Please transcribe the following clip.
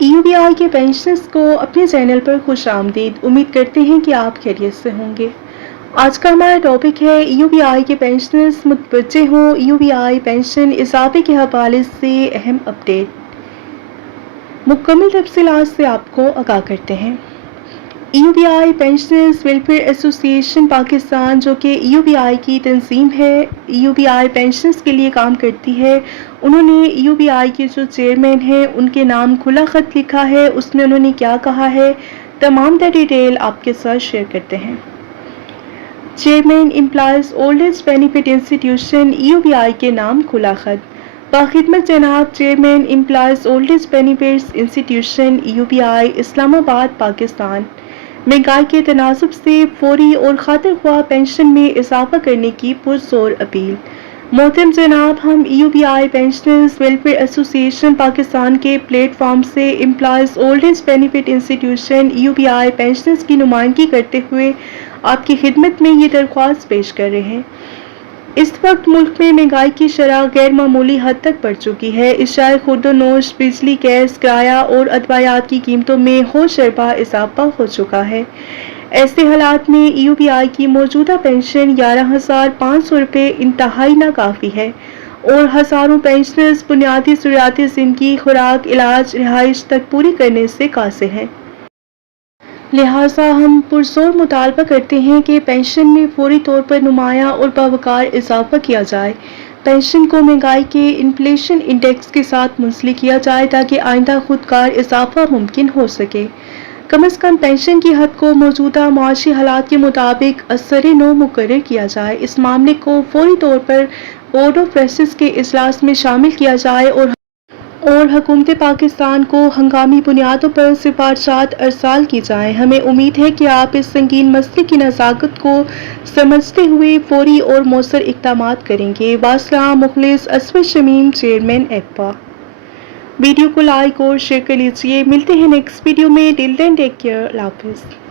EUBI کے pensioners کو اپنے چینل پر خوش آمدید۔ امید کرتے ہیں کہ آپ خیریت سے ہوں گے۔ آج کا ہمارا ٹاپک ہے EUBI کے پینشنرز متوجہ ہوں۔ EUBI پینشن اضافے کے حوالے سے اہم اپڈیٹ، مکمل تفصیلات سے آپ کو آگاہ کرتے ہیں۔ EUBI پینشنرز ویلفیئر ایسوسی ایشن پاکستان، جو کہ EUBI کی تنظیم ہے، EUBI پینشنرز کے لیے کام کرتی ہے، انہوں نے EUBI کے جو چیئرمین ہیں ان کے نام کھلا خط لکھا ہے۔ اس میں انہوں نے کیا کہا ہے، تمام ڈیٹیل آپ کے ساتھ شیئر کرتے ہیں۔ Chairman employees old age benefit institution EUBI کے نام کھلا خط۔ باخدمت جناب chairman employees old age benefits institution EUBI Islamabad Pakistan, مہنگائی کے تناسب سے فوری اور خاطر خواہ پینشن میں اضافہ کرنے کی پرزور اپیل۔ محترم جناب، ہم EUBI پینشنرز ویلفیئر ایسوسی ایشن پاکستان کے پلیٹ فارم سے employees old age benefit institution EUBI pensioners کی نمائندگی کرتے ہوئے آپ کی خدمت میں یہ درخواست پیش کر رہے ہیں۔ اس وقت ملک میں مہنگائی کی شرح غیر معمولی حد تک بڑھ چکی ہے۔ اشیاء خورد و نوش، بجلی، گیس، کرایہ اور ادویات کی قیمتوں میں ہوشربا اضافہ ہو چکا ہے۔ ایسے حالات میں EUBI کی موجودہ پینشن 11,500 روپے انتہائی ناکافی ہے اور ہزاروں پینشنرز بنیادی ضروریات زندگی، خوراک، علاج، رہائش تک پوری کرنے سے قاصر ہیں۔ لہٰذا ہم پرزور مطالبہ کرتے ہیں کہ پینشن میں فوری طور پر نمایاں اور باوقار اضافہ کیا جائے۔ پینشن کو مہنگائی کے انفلیشن انڈیکس کے ساتھ منسلک کیا جائے تاکہ آئندہ خودکار اضافہ ممکن ہو سکے۔ کم از کم پینشن کی حد کو موجودہ معاشی حالات کے مطابق ازسر نو مقرر کیا جائے۔ اس معاملے کو فوری طور پر بورڈ آف ٹرسٹیز کے اجلاس میں شامل کیا جائے اور حکومت پاکستان کو ہنگامی بنیادوں پر سفارشات ارسال کی جائیں۔ ہمیں امید ہے کہ آپ اس سنگین مسئلے کی نزاکت کو سمجھتے ہوئے فوری اور مؤثر اقدامات کریں گے۔ واصلہ مخلص اسود شمیم، چیئرمین ایکپا۔ ویڈیو کو لائک اور شیئر کر لیجیے۔ ملتے ہیں نیکسٹ ویڈیو میں۔ ٹل دین ٹیک کیئر۔ اللہ حافظ۔